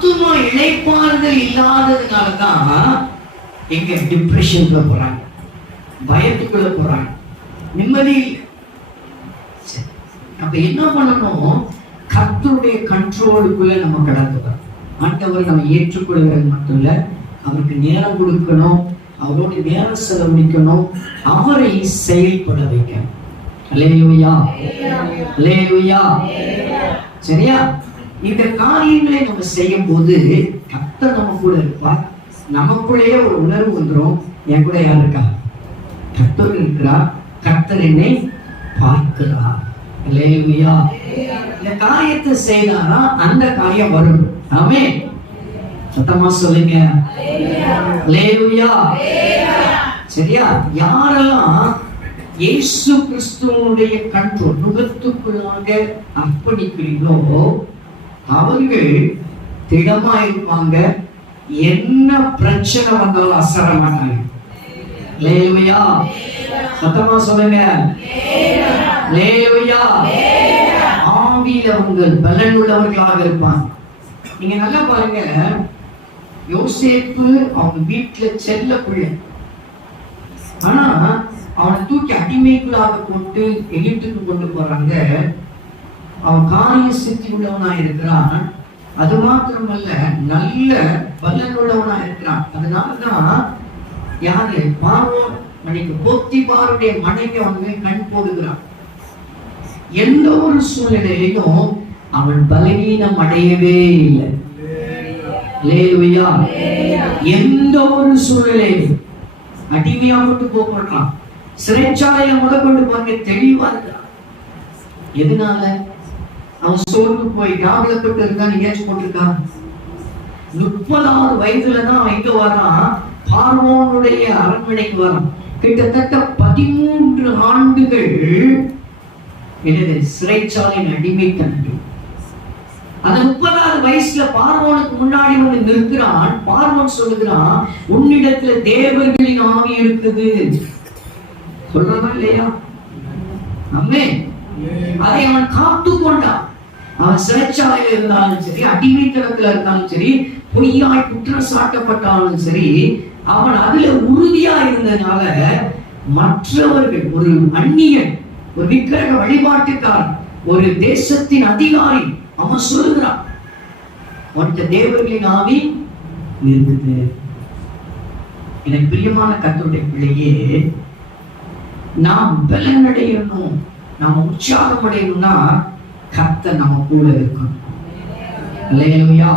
ஆத்துமா இழைப்பாறுதல் இல்லாததுனால தான் எங்க டிப்ரெஷன்ல போறாங்க. பயத்துக்குள்ள போறாங்க. நிம்மதி நம்ம அப்ப என்ன பண்ணணும்? கத்தருடைய கண்ட்ரோலுக்குள்ள நம்ம கடத்துவோம் ஆண்டவர் நம்ம ஏற்றுக்கொள்கிறது மட்டும் இல்ல அவருக்கு நேரம் கொடுக்கணும் அவரோட நேரம் செலவழிக்கணும் அவரை செயல்பட வைக்கணும். சரியா? இந்த காரியங்களை நம்ம செய்யும் போது கத்த நம்ம கூட இருப்பா நமக்குள்ளேயே ஒரு உணர்வு வந்துரும். என் கூட யார் இருக்கா? கத்தர் இருக்கிறா கத்தர் என்னை பார்க்கிறா இல்லையா இந்த காரியத்தை செய்தாரா அந்த காரியம் வரும். ஆமே சத்தமா சொல்லுங்க. அல்லேலூயா சரியா? யாரெல்லாம் இயேசு கிறிஸ்துவனுடைய கண்ட்ரோல் நுகத்துக்குள்ளாக அர்ப்பணிக்கிறீங்களோ அவர்கள் திடமா இருப்பாங்க என்ன பிரச்சனை வந்தாலும் அசர மாட்டாங்க. சத்தமா சொல்லுங்க. லேலுயா ஆவியில உங்கள் பலன் உள்ளவர்களாக இருப்பாங்க. நீங்க நல்லா பாருங்க. யோசேப்பு அவங்க வீட்டுல செல்ல பிள்ளை. ஆனா அவனை தூக்கி அடிமைக்குள்ளாக போட்டு எகிப்துக்கு கொண்டு போறாங்க. அவன் காரிய சித்தி உள்ளவனா இருக்கிறான். அது மாத்திரமல்ல நல்ல பலன் உள்ளவனா இருக்கிறான். அதனாலதான் யாரு? பாவம் அன்னைக்கு பொத்தி பாருடைய மனைவி அவன் கண் போடுகிறான். எந்த ஒரு சூழ்நிலையிலும் அவன் பலவீனம் அடையவே இல்லை. லேலுயா எந்த ஒரு சூழ்நிலையிலும் அடிமையா கொண்டு போகப்படலாம் சிறைச்சாலையில முதற்கொண்டு பாருங்க தெளிவா இருக்கிறான். எதனால? அவன் சோர்ந்து போய் ஞாபகப்பட்டு இருக்கா எங்கேயாச்சும் போட்டிருக்கான் முப்பதாவது வயதுல தான் அவன் எங்க வரான் பார்வோனுடைய அரண்மனைக்கு வரான் கிட்டத்தட்ட பதிமூன்று ஆண்டுகள் எனது சிறைச்சாலையின் தண்டு அந்த முப்பதாவது வயசுல பார்வோனுக்கு முன்னாடி வந்து நிற்கிறான். பார்வோன் சொல்லுகிறான் உன்னிடத்துல தேவர்களின் ஆவி இருக்குது. சொல்றதா இல்லையா? அம்மே அதை அவன் காத்து கொண்டான். அவன் சிறைச்சாலையில இருந்தாலும் சரி அடிமைத்தனத்துல இருந்தாலும் சரி பொய்யாய் குற்றம் சாட்டப்பட்டாலும் சரி அவன் அதுல உறுதியா இருந்ததுனால மற்றவர்கள் ஒரு அந்நியன் ஒரு விக்கிரக வழிபாட்டுக்காரன் ஒரு தேசத்தின் அதிகாரி அவன் சொல்லுகிறான் மற்ற தேவர்களின் ஆவி இருந்தது. எனக்கு பிரியமான கத்தருடைய பிள்ளையே நாம் பலனடையணும். நாம உற்சாகம் அடையணும்னா கத்த நம்ம கூட இருக்கணும். இல்லையா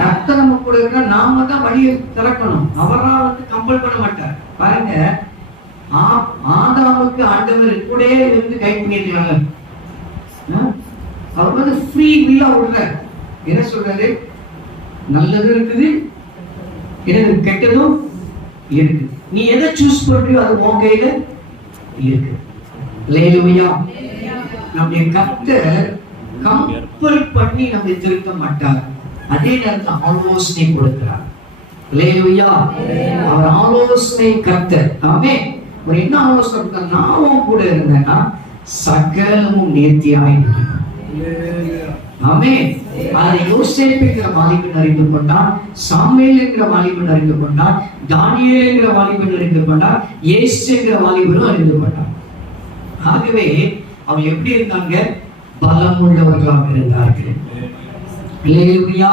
கத்த நம்ம கூட இருக்கா நாம தான் வழியை திறக்கணும். அவரா வந்து கம்பல் பண்ண மாட்டார். பாருங்க ஆதாமுக்கு ஆண்டவர் கூட இருந்து கைட் பண்ணிருக்காங்க அவர் வந்து ஃப்ரீ வில்லா விடுறார் என்ன சொல்றாரு? நல்லது இருக்குது எனக்கு கெட்டதும் இருக்குது. நீ எதை சூஸ் பண்றியோ அது உன் கையில இருக்கு. நம்முடைய கர்த்தர் கம்பல் பண்ணி நம்மை திருத்த மாட்டார். அதே நேரத்தில் ஆலோசனை கொடுக்கிறார். லேலுயா. அவர் ஆலோசனை கர்த்தர். ஆமே அவர் என்ன ஆலோசனை கொடுத்தார்? நான் உன் கூட இருந்தேன்னா சகலமும் நேர்த்தியாய் ஆமே அதை யோசேப்பு வாலிபன் அறிந்து கொண்டான் சாமியல் என்கிற வாலிபன் அறிந்து கொண்டான் தானியல் என்கிற வாலிபன் அறிந்து கொண்டான் ஏசு என்கிற வாலிபனும் அறிந்து கொண்டான். ஆகவே அவன் எப்படி இருந்தாங்க? பலம் உள்ளவர்களாக இருந்தார்கள். இல்லையா